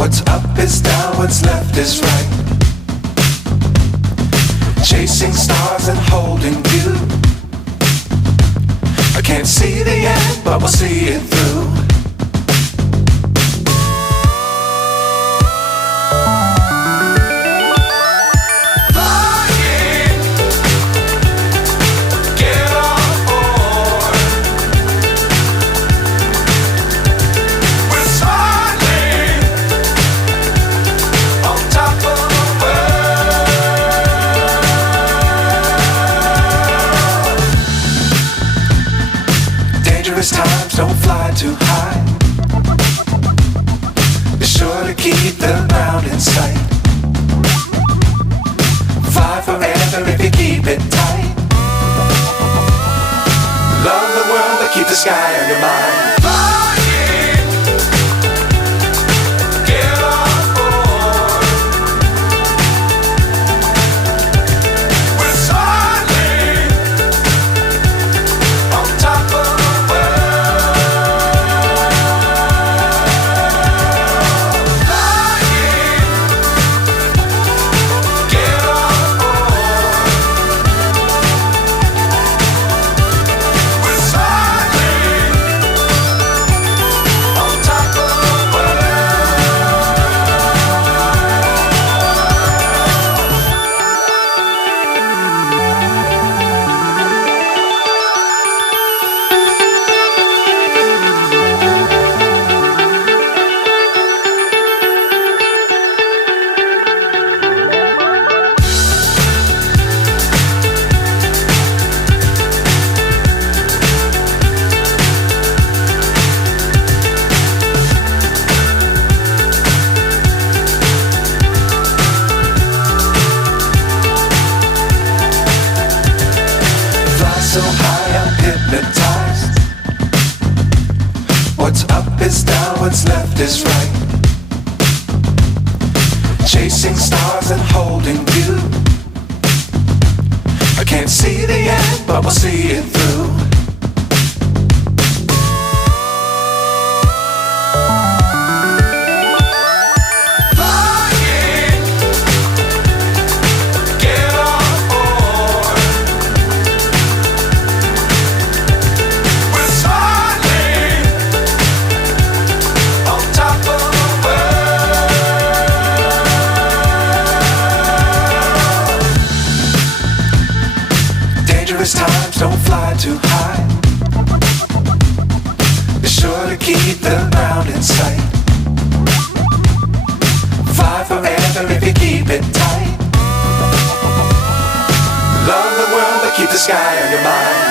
What's up is down, what's left is right. Chasing stars and holding you. I can't see the end, but we'll see it through. Times don't fly too high. Be sure to keep the ground in sight. Fly forever if you keep it tight. Love the world but keep the sky on your mind. So high I'm hypnotized. What's up is down, what's left is right. Chasing stars and holding you. I can't see the end, but we'll see it through. Times don't fly too high. Be sure to keep the ground in sight. Fly forever if you keep it tight. Love the world but keep the sky on your mind.